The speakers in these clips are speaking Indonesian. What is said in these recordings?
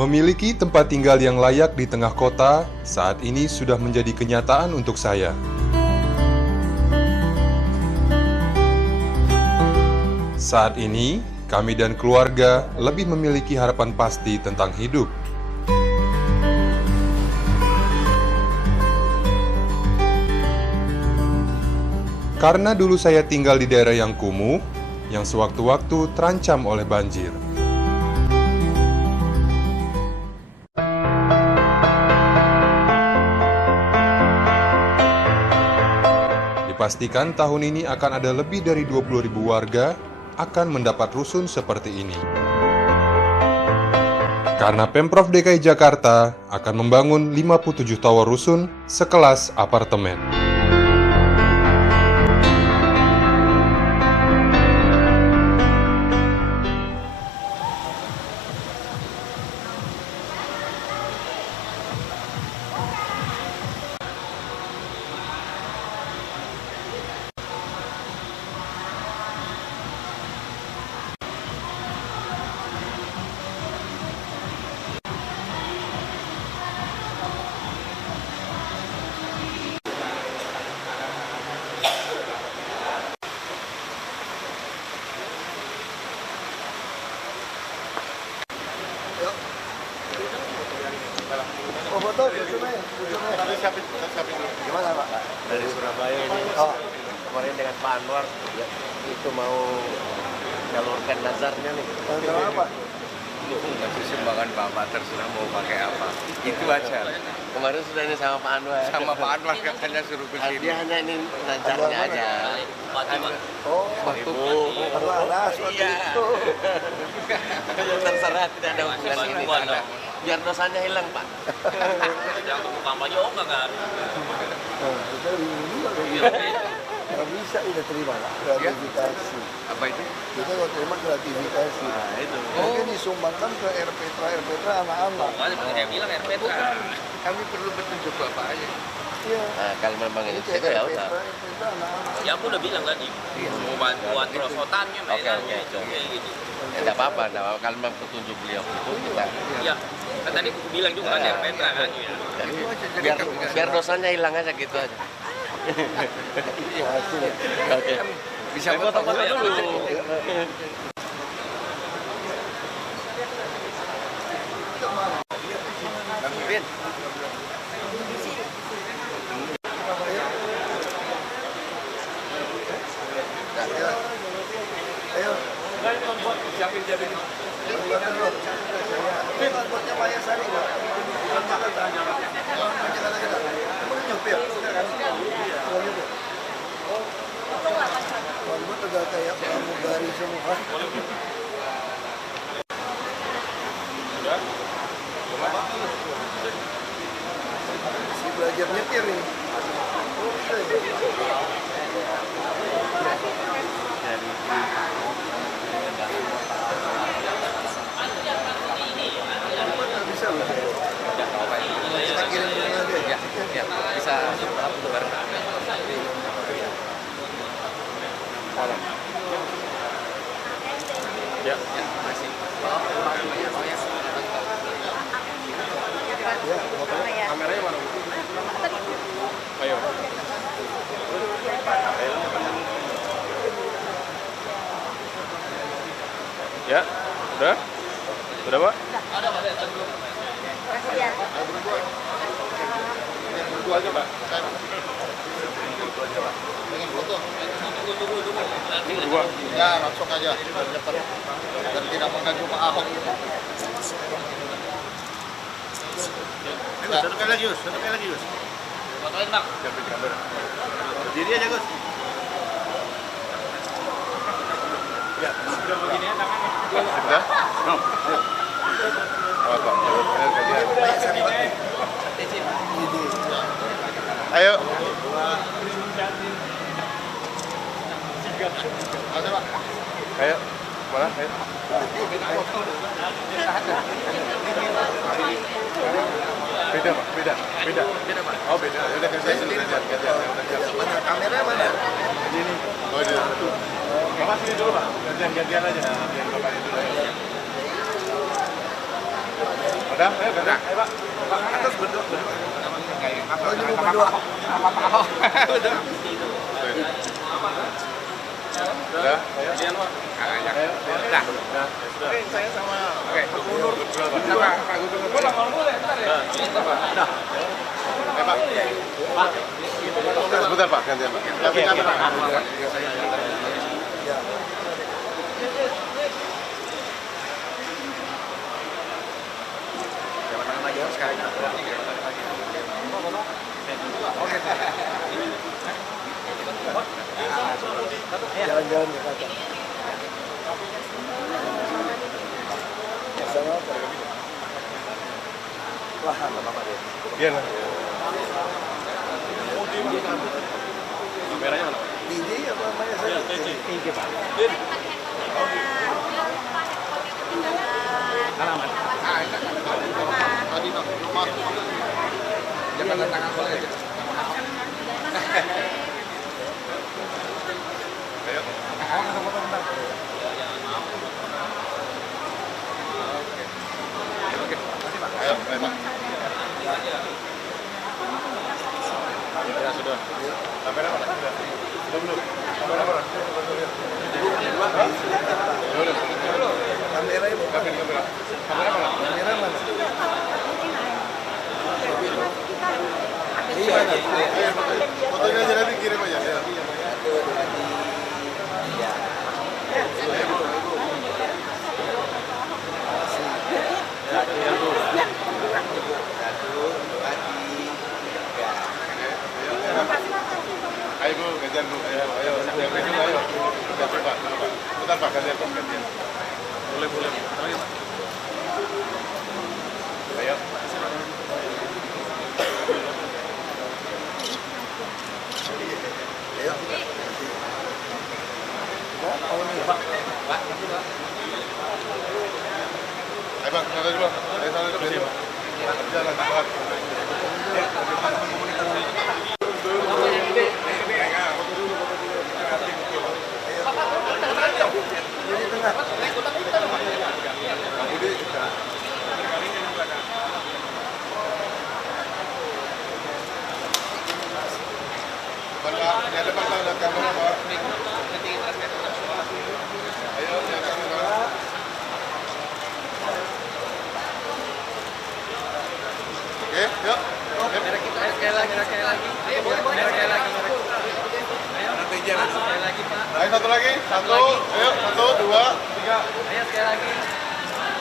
Memiliki tempat tinggal yang layak di tengah kota saat ini sudah menjadi kenyataan untuk saya. Saat ini, kami dan keluarga lebih memiliki harapan pasti tentang hidup. Karena dulu saya tinggal di daerah yang kumuh, yang sewaktu-waktu terancam oleh banjir. Dipastikan tahun ini akan ada lebih dari 20.000 warga akan mendapat rusun seperti ini. Karena Pemprov DKI Jakarta akan membangun 57 tower rusun sekelas apartemen. Oh, foto, siapin. Gimana, Pak? Dari Surabaya ini. Oh, Kemarin dengan Pak Anwar ya, itu mau nyalurkan nazarnya nih. kalau apa? Ngasih sumbangan Bapak terserah mau pakai apa. Itu aja. Kemarin sudah ini sama Pak Anwar. Sama Pak Anwar katanya suruh ke sini. Dia hanya ini nazarnya aja. Oh, Waktu terlaras waktu iya. itu. Terserah tidak ada hubungan ini. Biar dosanya hilang, Pak. Yang untuk kampanye oh enggak. Kita juga kayak gitu. Nggak bisa kita terima lah, gratifikasi. Apa itu? Kita kalau terima gratifikasi. Nah, itu. Mereka disumbangkan ke RPTRA anak-anak. Makanya seperti saya bilang RPT. Kami perlu petunjuk Bapak aja. Iya. Nah, kalau memang ini Kayak itu ya udah. RPTRA anak-anak. Ya aku udah bilang tadi, mau bantuan perosotannya, mainannya, kayak gitu. Ya, enggak apa-apa. Kalau memang petunjuk beliau itu kita. Ya, kan tadi aku bilang juga kan RPT kan. Biar dosanya hilang aja gitu aja. Oke. Bisa foto-foto dulu. Bin. Ayo. Siapin. Buatnya Maya Sari, Pak. Emang nyupir? Buat udah kayak pramugari semua. Masih belajar nyetir ini. Bisa loh. Kita kirim aja. Ya, bisa bareng. Ya, masih. Kameranya mana? Ayo. Ya, udah? Udah, Pak? Berdua aja, Pak. Pengen foto. Berdua. Ya, langsung aja. Cepat. Dan tidak mengganggu Pak Ahok. Satu kali lagi, Yus. Fotoin bang. Berdiri aja, Gus. Ya, Udah begini ya tangannya. sudah? Apa? Ayo. Ayo. Mana? Ayo. Beda, Pak. Beda, Pak. Oh, beda. Udah kerja sendiri. Mana kameranya mana? Ini. Oh, di satu. Bapak sini dulu, Pak. Gantian aja. Gantian Bapak itu. Udah, ayo berdua. Atas berdua. Oh, ini mau berdua. Udah. Udah. Udah. Oke, saya sama. Oke, Gubernur. Sama Pak Gubernur. Boleh, bentar ya. Udah. Pak. Sebentar Pak, gantian Pak. Oke, Pak. Jalan-jalan ke kata. Sama apa? Lahan apa dia? Iya lah. Kameranya mana? DJ apa namanya saya? TJ Pak. Jangan tangan boleh aja. Ayo. Ayo, Pak. Ya sudah. Kamera mana? Sudah. Belum. Kamera mana? Kamera itu. Kamera. Kamera mana? Kamera mana? Ini mana? Fotonya aja nanti kirim aja. Ayo Bu, gantian Bu. Ayo. Gantian Pak. Bentar Pak, gantian. Boleh. Lagi Pak. Ayo. Ayo. Oh ini Pak. Ayo Bang, sana dulu. Ayo sana dulu. Jalan, Pak. Ada Pak, ada kamera Pak. Ayo, lihat kamera. Oke, yuk. Sekali lagi. Ayo, boleh. Sekali lagi. Ayo satu lagi. Satu. Ayo, 1, 2, 3. Ayo, sekali lagi.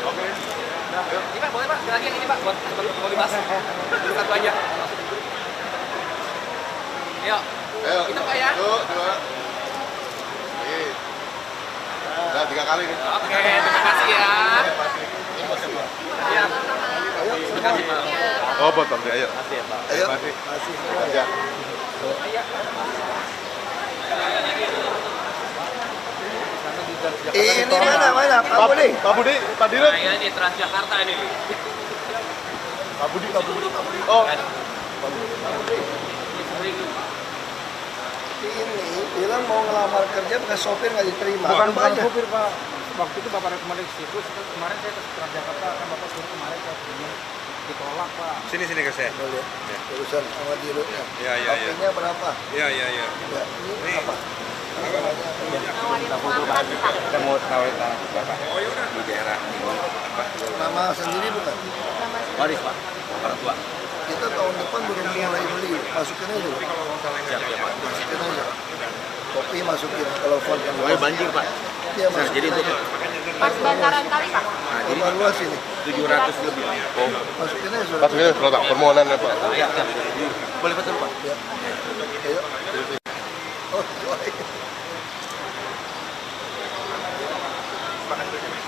Oke. Ini Pak, boleh Pak. Sekali lagi yang ini Pak. Buat Mas. Satu aja. Ayo. Ayo. Itu Pak ya. 1, 2. Oke. Udah 3 kali nih. Oke, terima kasih ya. Iya. Terima kasih Pak. Oh, potong deh, ayo. Ayo. Masih. Masih. Ya. Ini mana? Pak Budi. Pak Budi, Pak Dirut. Nah, ini Transjakarta ini. Pak Budi. Oh. Ini bilang mau ngelamar kerja pakai sopir nggak diterima. Bukan Banyak. sopir Pak. Waktu itu Bapak rekomendasi situ, kemarin saya ke Transjakarta, kan Bapak suruh kemarin ke sini ditolak Pak. Sini ke saya. Mau lihat urusan sama dirutnya. Iya. HP-nya berapa? Iya. Ya, ini apa? Kita foto Pak. Kita mau tawarin Bapak di daerah Nama sendiri bukan? Waris Pak. Orang tua. Kita tahun depan baru mulai beli. Masukin aja. Masukin aja. Kopi masukin. Kalau font kan. Pokoknya banjir Pak. Iya, masukin Jadi itu aja. Pas bantaran kali Pak. nah, jadi Rumah luas ini. 700 lebih. Masukin aja. Pak, ini sudah permohonan ya Pak. Ya. Boleh betul Pak. Ya. Ayo. Oh, baik.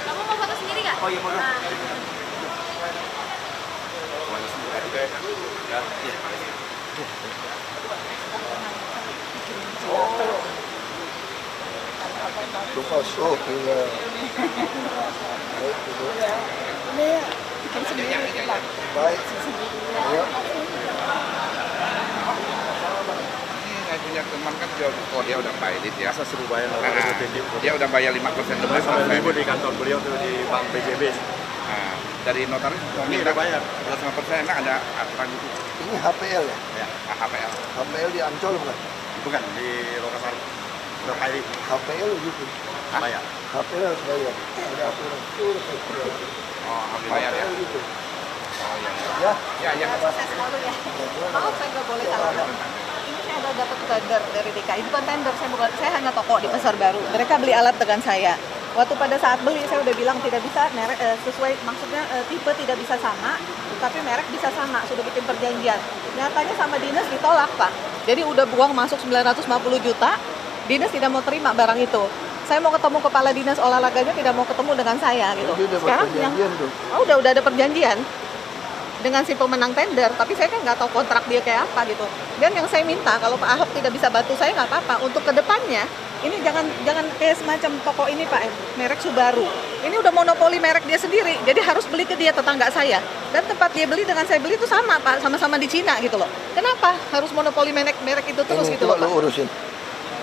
Kamu mau foto sendiri nggak? Oh iya, mau dong. Nah. Lupa show gila. Baik, Ibu. Baik. Ayo. Saya punya teman kan dia udah bayar ya. Masa suruh bayar Dia udah bayar 5% lebih sama saya. Ibu di kantor beliau tuh di Bank BJB. Nah, dari notaris minta bayar 2,5% emang ada aturan gitu. Ini HPL ya? Ya, HPL. HPL di Ancol bukan? Bukan di lokasi berapa hari HPL gitu. bayar. HPL harus bayar. Ada aturan. Oh, harus bayar ya. HPL gitu. Oh iya. Ya. Ya, ya. Proses dulu ya. Maaf saya nggak boleh salah. Ini saya ada dapat tender dari DKI, bukan tender, saya hanya toko di Pasar Baru. Mereka beli alat dengan saya. Waktu pada saat beli saya udah bilang tidak bisa merek sesuai, maksudnya tipe tidak bisa sama, tapi merek bisa sama, sudah bikin perjanjian. Nyatanya sama dinas ditolak Pak. Jadi udah buang masuk 950 juta, dinas tidak mau terima barang itu. Saya mau ketemu kepala dinas olahraganya tidak mau ketemu dengan saya gitu. Jadi udah Sekarang yang udah ada perjanjian dengan si pemenang tender, tapi saya kan nggak tahu kontrak dia kayak apa gitu. Dan yang saya minta kalau Pak Ahok tidak bisa bantu saya nggak apa-apa, untuk kedepannya ini jangan kayak semacam toko ini Pak, merek Subaru. Ini udah monopoli merek dia sendiri, jadi harus beli ke dia tetangga saya. Dan tempat dia beli dengan saya beli itu sama Pak, sama-sama di Cina gitu loh. Kenapa harus monopoli merek itu terus ini gitu loh coba Pak? lo urusin.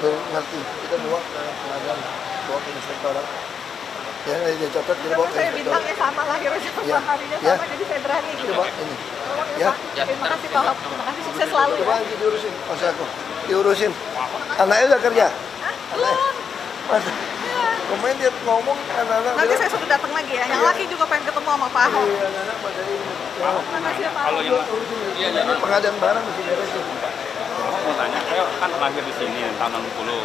Lo ngerti, kita bawa ke pengadilan, bawa ke inspektorat. Ya, dia catat, kita bawa Karena ke saya inspektorat. bintangnya sama, lahirnya sama, Ya. harinya Ya. sama, jadi saya berani gitu. Coba ini. Tolong Ya. Pak. Terima kasih Pak Ahok, terima kasih, sukses selalu Coba ya. aja diurusin, Mas aku. Diurusin. Anaknya udah kerja? Hah? Belum. Mas, kemarin dia ngomong anak-anak Nanti bilang, saya suruh datang lagi ya. Yang laki juga pengen ketemu sama Pak Ahok. iya, anak-anak pada ini. Ya, Terima kasih ya Pak Ahok. ini pengadaan barang mesti beresin. Mau tanya, saya kan lahir di sini tahun 60.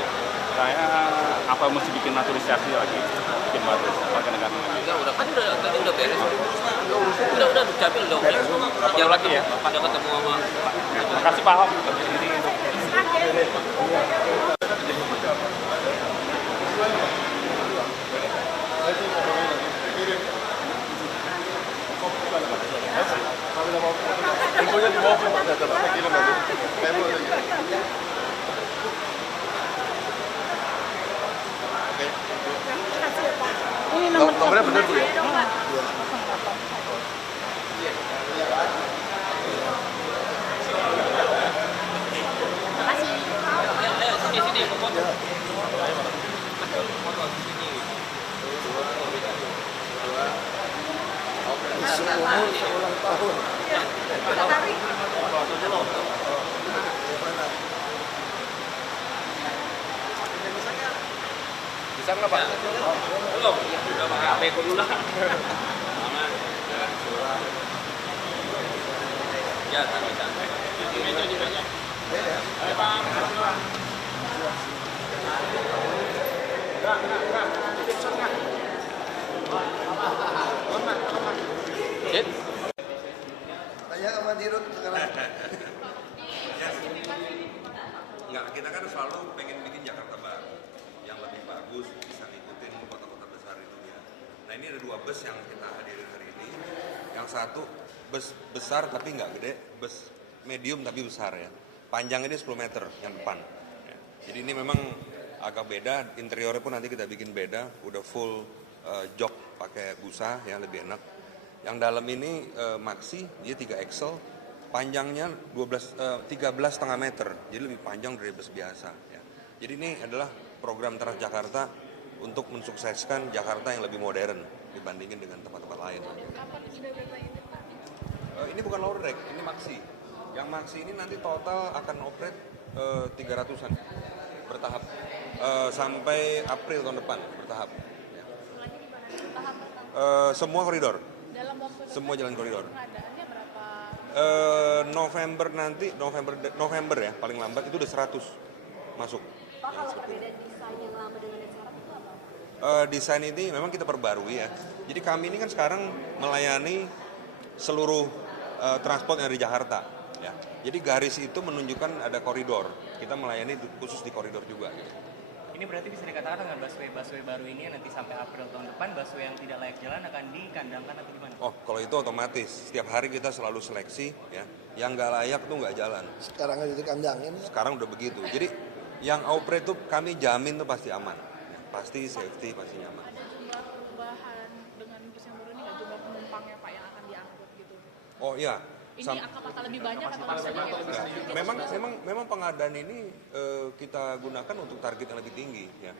Saya apa mesti bikin naturalisasi lagi? Bikin naturalisasi warga negara lagi. Udah kan tadi udah beres. Udah dicapil udah beres. Jauh lagi ya. Udah ketemu sama Terima kasih Pak Ahok. Ini nomor Nomornya bener Bu ya? sini foto. Seumur seulang tahun. Bisa nggak Pak? Belum. Udah pakai HP ku dulu lah. Ya, bisa. Di meja. Ayo Pak. Tanya sama Dirut sekarang. Enggak, kita kan selalu pengen bikin Jakarta baru yang lebih bagus, bisa ngikutin kota-kota besar di dunia. Nah ini ada 2 bus yang kita hadirin hari ini. Yang satu bus besar tapi nggak gede, bus medium tapi besar ya. Panjangnya dia 10 meter yang depan. Ya. Jadi ini memang agak beda, interiornya pun nanti kita bikin beda, udah full jok pakai busa ya, lebih enak. Yang dalam ini maxi, dia 3 axle, panjangnya 13,5 meter, jadi lebih panjang dari bus biasa. Ya. Jadi ini adalah program Transjakarta untuk mensukseskan Jakarta yang lebih modern dibandingin dengan tempat-tempat lain. Ini bukan lower deck, ini maxi. Yang maxi ini nanti total akan operate 300-an bertahap sampai April tahun depan bertahap. Ya. Semua koridor. Semua jalan koridor. November nanti, November ya paling lambat itu udah 100 masuk. Pak, kalau perbedaan desain yang lama dengan yang sekarang itu apa? Desain ini memang kita perbarui ya. Jadi kami ini kan sekarang melayani seluruh transport yang dari Jakarta. Ya. Jadi garis itu menunjukkan ada koridor. Kita melayani khusus di koridor juga. Gitu. Ini berarti bisa dikatakan dengan busway baru ini nanti sampai April tahun depan busway yang tidak layak jalan akan dikandangkan atau gimana? Oh, kalau itu otomatis. Setiap hari kita selalu seleksi ya. Yang nggak layak tuh nggak jalan. Sekarang aja dikandangin. Sekarang udah begitu. Jadi yang operate tuh kami jamin tuh pasti aman. Ya, pasti safety, pasti nyaman. Ada jumlah perubahan dengan bus yang baru ini nggak, jumlah penumpangnya Pak yang akan diangkut gitu? Oh iya. Ini apakah lebih banyak atau misalnya Memang pengadaan ini kita gunakan untuk target yang lebih tinggi ya.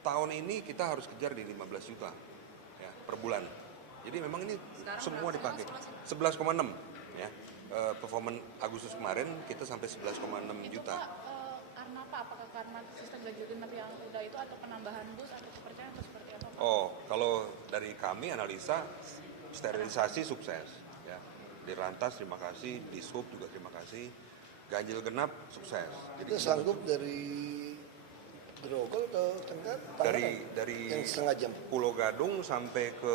Tahun ini kita harus kejar di 15 juta. Ya. ya, per bulan. Jadi memang ini semua dipakai. 11,6 ya. Performance Agustus kemarin kita sampai 11,6 juta. Karena apa? Apakah karena sistem ganjil genap yang udah itu atau penambahan bus atau kepercayaan atau seperti apa? Oh, kalau dari kami analisa sterilisasi sukses ya. Di Lantas terima kasih, di Sub juga terima kasih. Ganjil genap sukses. Jadi Itu sanggup dari Grogol atau Tenggat? dari yang setengah jam. Pulau Gadung sampai ke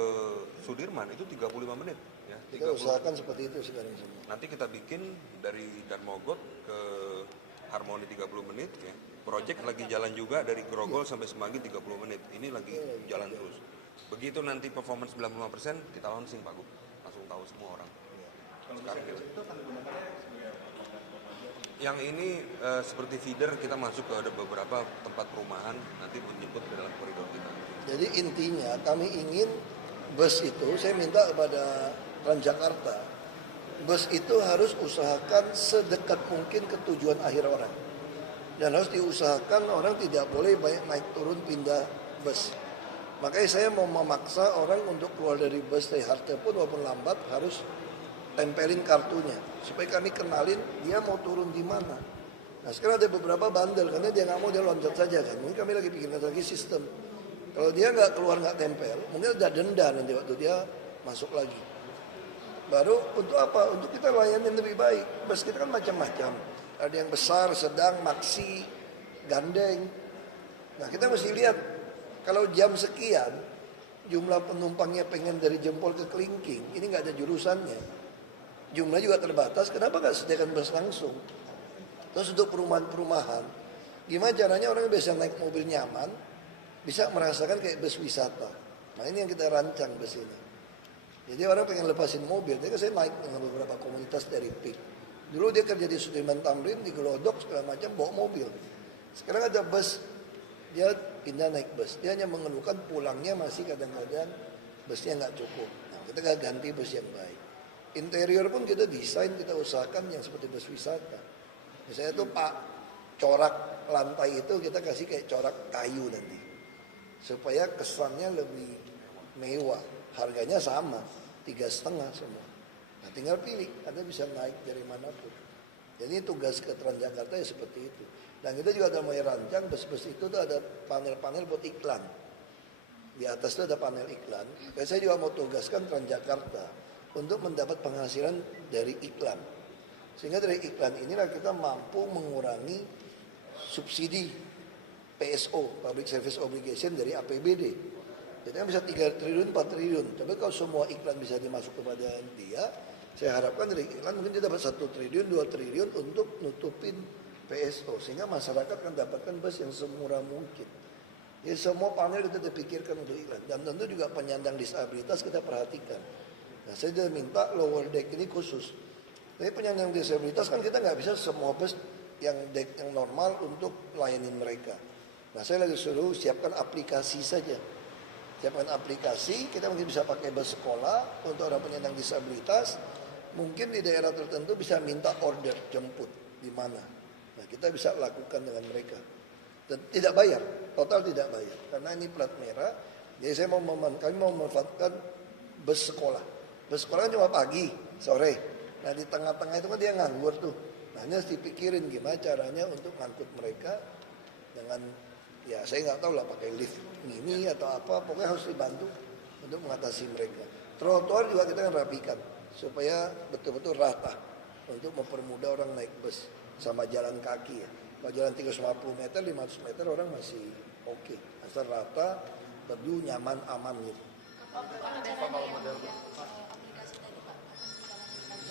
Sudirman itu 35 menit ya. Kita usahakan seperti itu sekarang semua. Nanti kita bikin dari Darmogot ke Harmoni 30 menit ya. Project lagi jalan juga dari Grogol sampai Semanggi 30 menit. Ini lagi jalan terus. Begitu nanti performance 95% kita launching Pak Gub. Langsung tahu semua orang. Sekarang kita. Yang ini seperti feeder kita masuk ke beberapa tempat perumahan nanti menjemput ke dalam koridor kita. Jadi intinya kami ingin bus itu, saya minta kepada Transjakarta, bus itu harus usahakan sedekat mungkin ke tujuan akhir orang. Dan harus diusahakan orang tidak boleh banyak naik turun pindah bus. Makanya saya mau memaksa orang untuk keluar dari bus dari halte pun walaupun lambat harus tempelin kartunya supaya kami kenalin dia mau turun di mana. Nah sekarang ada beberapa bandel karena dia nggak mau, dia loncat saja kan. Mungkin kami lagi pikirkan lagi sistem. Kalau dia nggak keluar nggak tempel, mungkin ada denda nanti waktu dia masuk lagi. Baru untuk apa? Untuk kita layanin lebih baik. Bus kita kan macam-macam. Ada yang besar, sedang, maksi, gandeng. Nah kita mesti lihat kalau jam sekian jumlah penumpangnya pengen dari Jempol ke Kelingking, ini nggak ada jurusannya. Jumlah juga terbatas, kenapa nggak sediakan bus langsung? Terus untuk perumahan-perumahan, gimana caranya orang yang biasa naik mobil nyaman, bisa merasakan kayak bus wisata. Nah ini yang kita rancang bus ini. Jadi orang pengen lepasin mobil, jadi saya naik dengan beberapa komunitas dari PIK. Dulu dia kerja di Sudirman Tamrin, di Gelodok, segala macam, bawa mobil. Sekarang ada bus, dia pindah naik bus. Dia hanya mengeluhkan pulangnya masih kadang-kadang busnya nggak cukup. Nah, kita nggak ganti bus yang baik. Interior pun kita desain, kita usahakan yang seperti bus wisata. Misalnya tuh Pak, corak lantai itu kita kasih kayak corak kayu nanti. Supaya kesannya lebih mewah. Harganya sama, 3,5 semua. Nah tinggal pilih, Anda bisa naik dari manapun. Jadi tugas ke Transjakarta ya seperti itu. Dan kita juga ada mulai rancang, bus-bus itu tuh ada panel-panel buat iklan. Di atas itu ada panel iklan. Dan saya juga mau tugaskan Transjakarta untuk mendapat penghasilan dari iklan. Sehingga dari iklan inilah kita mampu mengurangi subsidi PSO, Public Service Obligation dari APBD. Jadi kan bisa 3 triliun, 4 triliun. Tapi kalau semua iklan bisa dimasuk kepada dia, saya harapkan dari iklan mungkin dia dapat 1 triliun, 2 triliun untuk nutupin PSO. Sehingga masyarakat akan dapatkan bus yang semurah mungkin. Jadi semua panel kita dipikirkan untuk iklan. Dan tentu juga penyandang disabilitas kita perhatikan. Nah, saya sudah minta lower deck ini khusus. Tapi penyandang disabilitas kan kita nggak bisa semua bus yang deck yang normal untuk layanin mereka. Nah, saya lagi suruh siapkan aplikasi saja. Siapkan aplikasi, kita mungkin bisa pakai bus sekolah untuk orang penyandang disabilitas. Mungkin di daerah tertentu bisa minta order jemput di mana. Nah, kita bisa lakukan dengan mereka. Dan tidak bayar, total tidak bayar. Karena ini plat merah. Jadi saya kami mau memanfaatkan bus sekolah. Bus sekolah kan cuma pagi, sore. Nah di tengah-tengah itu kan dia nganggur tuh. Nah ini harus dipikirin gimana caranya untuk ngangkut mereka dengan, ya saya nggak tahu lah pakai lift mini atau apa. Pokoknya harus dibantu untuk mengatasi mereka. Trotoar juga kita kan rapikan supaya betul-betul rata untuk mempermudah orang naik bus sama jalan kaki ya. Kalau jalan 350 meter, 500 meter orang masih oke. Asal rata, teduh, nyaman, aman gitu.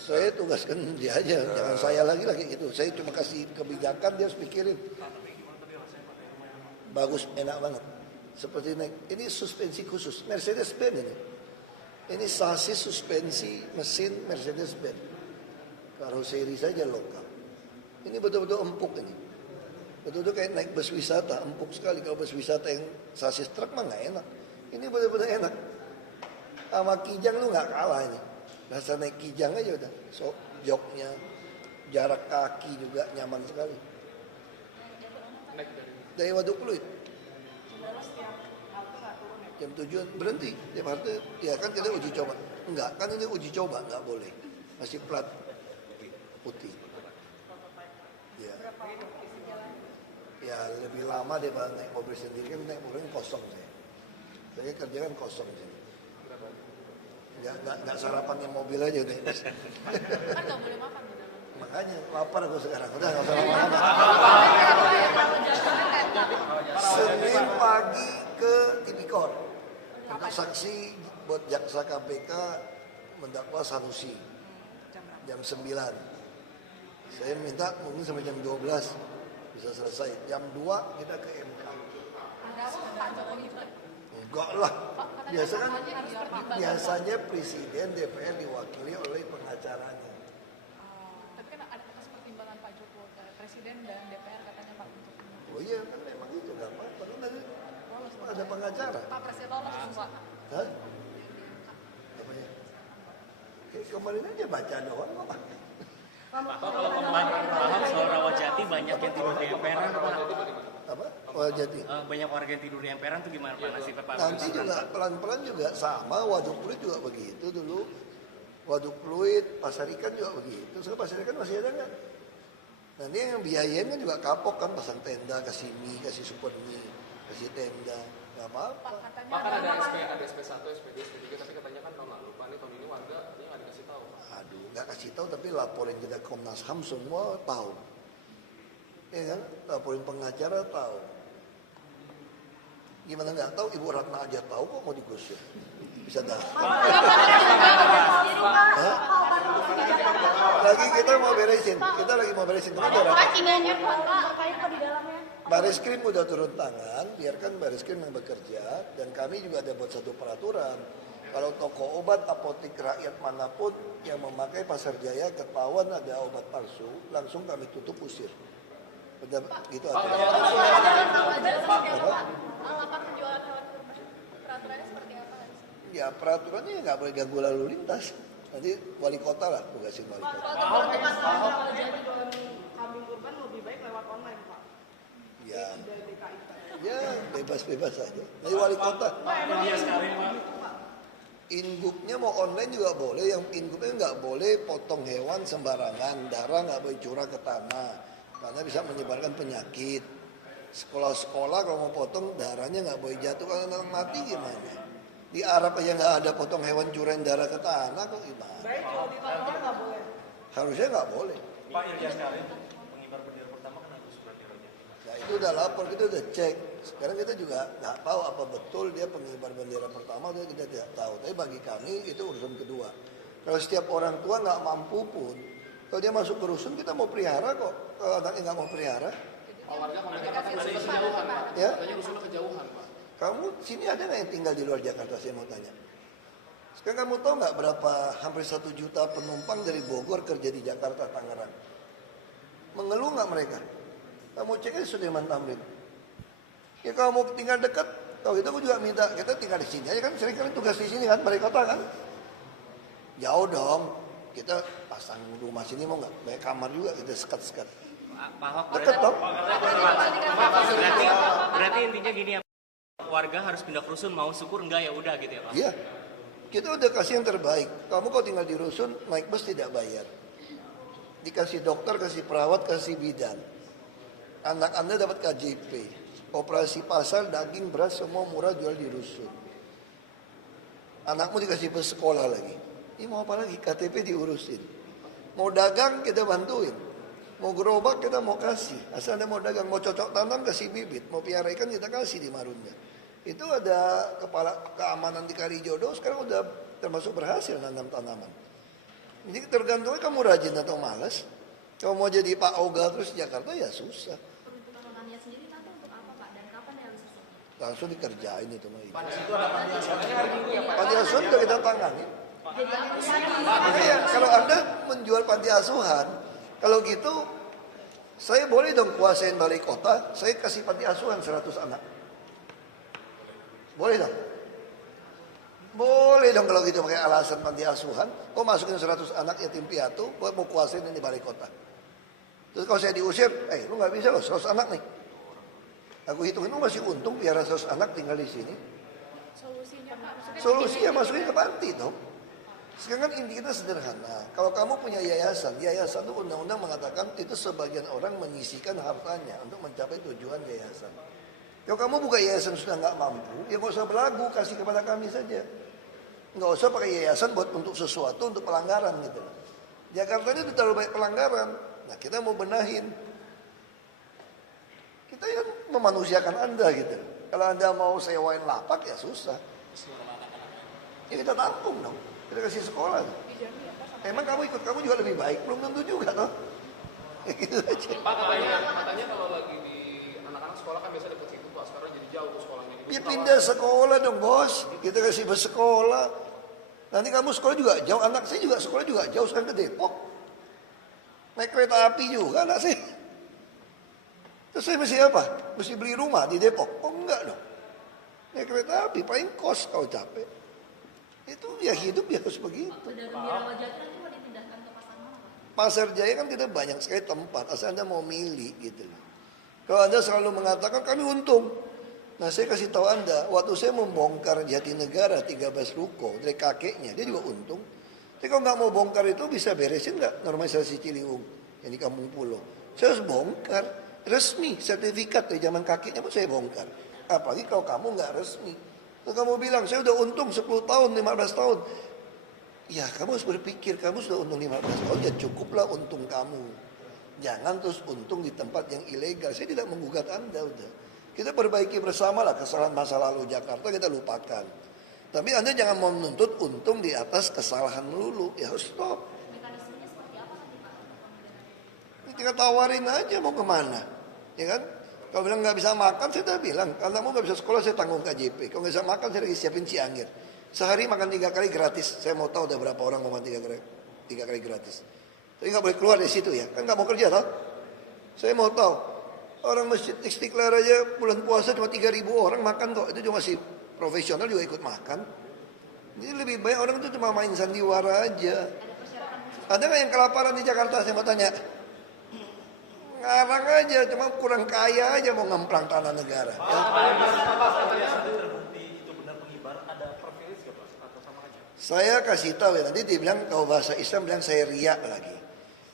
Saya tugaskan dia aja, jangan saya lagi gitu. Saya cuma kasih kebijakan, dia harus pikirin. Bagus, enak banget. Seperti ini suspensi khusus, Mercedes-Benz ini. Ini sasis suspensi mesin Mercedes-Benz. Karoseri saja lokal. Ini betul-betul empuk ini. Betul-betul kayak naik bus wisata, empuk sekali. Kalau bus wisata yang sasis truk mah nggak enak. Ini betul-betul enak. Sama Kijang lu nggak kalah ini. Rasa naik Kijang aja udah. So, joknya, jarak kaki juga nyaman sekali. Dari Waduk Pluit. Jam 7 berhenti. Jam harus ya kan kita uji coba. Enggak, kan ini uji coba, enggak boleh. Masih plat putih. Ya. Ya lebih lama daripada naik mobil sendiri, kan naik mobil kosong saya. Saya kerja kan kosong sih. Nggak sarapan yang mobil aja deh. Kan nggak boleh makan di dalam. Makanya lapar aku sekarang. Udah nggak usah lama-lama. Senin pagi ke Tipikor untuk saksi buat jaksa KPK mendakwa Sanusi jam 9. Saya minta mungkin sampai jam 12 bisa selesai. Jam 2 kita ke MK. Enggak lah. Biasanya presiden DPR diwakili oleh pengacaranya. Tapi kan ada atas pertimbangan Pak Jokowi, presiden dan DPR katanya Pak untuk. Oh iya kan memang itu nggak apa-apa. Kan ada pengacara. Pak Presiden lolos Pak. Hah? Apa ya? Kayak kemarin aja baca doang kok. Pak, kalau kemarin paham soal Rawajati banyak yang tidur di emperan, Pak. Apa? Rawajati. Banyak warga yang tidur di emperan tuh gimana Pak nasibnya Pak? Nanti juga pelan-pelan juga sama. Waduk Pluit juga begitu dulu. Waduk Pluit, Pasar Ikan juga begitu. Sekarang Pasar Ikan masih ada nggak? Nanti yang biayain kan juga kapok kan, pasang tenda, kasih mie, kasih super mie, kasih tenda, nggak apa-apa. Pak kan ada SP1, SP2, SP3, tapi katanya kan tahun lalu, Pak ini tahun ini warga ini nggak dikasih tahu. Aduh, nggak kasih tahu tapi laporin kita Komnas HAM semua tahu. Ya kan, laporin pengacara tahu. Gimana nggak tahu? Ibu Ratna aja tahu kok mau digusur. Bisa tahu. Lagi kita mau beresin. Kita lagi mau beresin. Bareskrim udah turun tangan. Biarkan Bareskrim yang bekerja. Dan kami juga ada buat satu peraturan. Kalau toko obat, apotek rakyat manapun yang memakai Pasar Jaya ketahuan ada obat palsu, langsung kami tutup usir. Benar gitu aja. Lapak penjualan hewan kurban, peraturannya seperti apa? Ya peraturannya nggak boleh ganggu lalu lintas. Nanti wali kota lah tugasin wali kota. Kalau jadi kambing kurban lebih baik lewat online Pak. Ya bebas-bebas saja. Nanti wali kota. Ingupnya mau online juga boleh. Yang ingupnya nggak boleh potong hewan sembarangan. Darah nggak boleh curah ke tanah. Karena bisa menyebarkan penyakit. Sekolah-sekolah kalau mau potong darahnya nggak boleh jatuh kalau orang mati gimana? Di Arab aja nggak ada potong hewan curain darah ke tanah kok gimana? Baik kalau di Papua nggak boleh. Harusnya nggak boleh. Pak Ilyas Karim, pengibar bendera pertama kan harus berarti Raja. Nah itu udah lapor, kita udah cek. Sekarang kita juga nggak tahu apa betul dia pengibar bendera pertama atau kita tidak tahu. Tapi bagi kami itu urusan kedua. Kalau setiap orang tua nggak mampu pun, kalau dia masuk ke rusun kita mau pelihara kok. Kalau anaknya nggak mau pelihara. Warga komentar kan rusunnya kejauhan Pak. Ya? Katanya rusunnya kejauhan Pak. Kamu sini ada nggak yang tinggal di luar Jakarta? Saya mau tanya. Sekarang kamu tahu nggak berapa hampir 1 juta penumpang dari Bogor kerja di Jakarta, Tangerang? Mengeluh nggak mereka? Kamu cek aja Sudirman Tamrin. Ya kalau mau tinggal dekat, kalau itu aku juga minta kita tinggal di sini aja kan. Sering kali tugas di sini kan, balai kota kan. Jauh dong. Kita pasang rumah sini mau nggak? Banyak kamar juga kita sekat-sekat. Pak Ahok Dekat dong. berarti intinya gini ya, warga harus pindah ke rusun, mau syukur enggak ya udah gitu ya Pak? Iya, kita udah kasih yang terbaik. Kamu kalau tinggal di rusun, naik bus tidak bayar. Dikasih dokter, kasih perawat, kasih bidan. Anak Anda dapat KJP. Operasi pasar, daging, beras, semua murah jual di rusun. Anakmu dikasih bus sekolah lagi. Ini mau apa lagi? KTP diurusin. Mau dagang, kita bantuin. Mau gerobak, kita mau kasih. Asal Anda mau dagang, mau cocok tanam, kasih bibit. Mau piara ikan, kita kasih di Marunda. Itu ada kepala keamanan di Kalijodo, sekarang udah termasuk berhasil nanam tanaman. Jadi tergantungnya kamu rajin atau malas. Kalau mau jadi Pak Oga terus di Jakarta ya susah. Peruntukan orangnya sendiri nanti untuk apa Pak dan kapan realisasinya? Langsung dikerjain itu mah. Pak di situ ada panti asuhannya hari Minggu ya Pak. Panti asuhan udah kita tangani. Iya, kalau Anda menjual panti asuhan, kalau gitu saya boleh dong kuasain balai kota, saya kasih panti asuhan 100 anak. Boleh dong? Boleh dong kalau gitu pakai alasan panti asuhan. Kok masukin 100 anak yatim piatu buat mau kuasain ini balai kota. Terus kalau saya diusir, lu nggak bisa loh 100 anak nih. Aku hitungin lu masih untung biar 100 anak tinggal di sini. Solusinya Pak, maksudnya Solusinya masukin ke panti dong. Sekarang kan inti kita sederhana. Kalau kamu punya yayasan itu undang-undang mengatakan itu sebagian orang menyisihkan hartanya untuk mencapai tujuan yayasan. Kalau kamu buka yayasan sudah nggak mampu, ya nggak usah berlagu, kasih kepada kami saja. Nggak usah pakai yayasan buat untuk sesuatu, untuk pelanggaran gitu. Jakarta ini terlalu banyak pelanggaran. Nah kita mau benahin. Kita kan memanusiakan Anda gitu. Kalau Anda mau sewain lapak ya susah. Ya kita tampung dong. Kita kasih sekolah. Emang kamu ikut, kamu juga lebih baik, belum tentu juga toh. Ya gitu aja. Pak, katanya kalau lagi di anak-anak sekolah kan biasa dapat situ Pak, sekarang jadi jauh tuh sekolahnya. Ya pindah sekolah dong bos. Kita kasih bus sekolah. Nanti kamu sekolah juga jauh, anak saya juga sekolah juga jauh, sekarang ke Depok. Naik kereta api juga anak saya. Terus saya mesti apa? Mesti beli rumah di Depok? Oh enggak dong. Naik kereta api paling kos kalau capek. Itu ya hidup ya harus begitu. Pasar Jaya kan kita banyak sekali tempat, asal Anda mau milih gitu loh. Kalau Anda selalu mengatakan kami untung. Nah saya kasih tahu Anda, waktu saya membongkar Jatinegara 13 ruko dari kakeknya, dia juga untung. Tapi kalau nggak mau bongkar itu bisa beresin nggak normalisasi Ciliwung yang di Kampung Pulau. Saya harus bongkar, resmi, sertifikat dari zaman kakeknya pun saya bongkar. Apalagi kalau kamu nggak resmi. Kalau kamu bilang saya udah untung 10 tahun, 15 tahun. Ya kamu harus berpikir, kamu sudah untung 15 tahun, ya cukuplah untung kamu. Jangan terus untung di tempat yang ilegal. Saya tidak menggugat Anda udah. Kita perbaiki bersama lah kesalahan masa lalu Jakarta, kita lupakan. Tapi Anda jangan mau menuntut untung di atas kesalahan melulu. Ya harus stop. mekanismenya seperti apa nanti Pak? Ini tinggal tawarin aja mau kemana. Ya kan? Kalau bilang nggak bisa makan, saya udah bilang. Kalau kamu nggak bisa sekolah, saya tanggung KJP. Kalau nggak bisa makan, saya lagi siapin Cianjur. Sehari makan 3 kali gratis. Saya mau tahu udah berapa orang mau makan 3 kali gratis. Tapi nggak boleh keluar dari situ ya. Kan nggak mau kerja toh. Saya mau tahu. Orang Masjid Istiqlal aja bulan puasa cuma 3.000 orang makan kok. Itu cuma masih profesional juga ikut makan. Jadi lebih banyak orang itu cuma main sandiwara aja. Ada nggak yang kelaparan di Jakarta? Saya mau tanya. Ngarang aja, cuma kurang kaya aja mau ngemplang tanah negara. Ya. Saya kasih tahu ya, nanti dia bilang kalau bahasa Islam bilang saya riak lagi.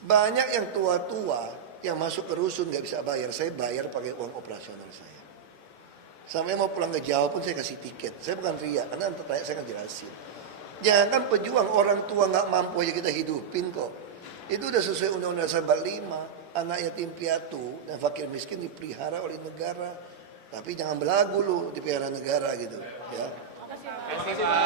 Banyak yang tua-tua yang masuk ke rusun nggak bisa bayar, saya bayar pakai uang operasional saya. Sampai mau pulang ke Jawa pun saya kasih tiket. Saya bukan riak, karena nanti saya akan jelasin. Jangan pejuang orang tua nggak mampu aja kita hidupin kok. Itu udah sesuai Undang-Undang Dasar 45. Anak yatim piatu dan fakir miskin dipelihara oleh negara. Tapi jangan belagu lu dipelihara negara gitu. Ya. Terima kasih Pak.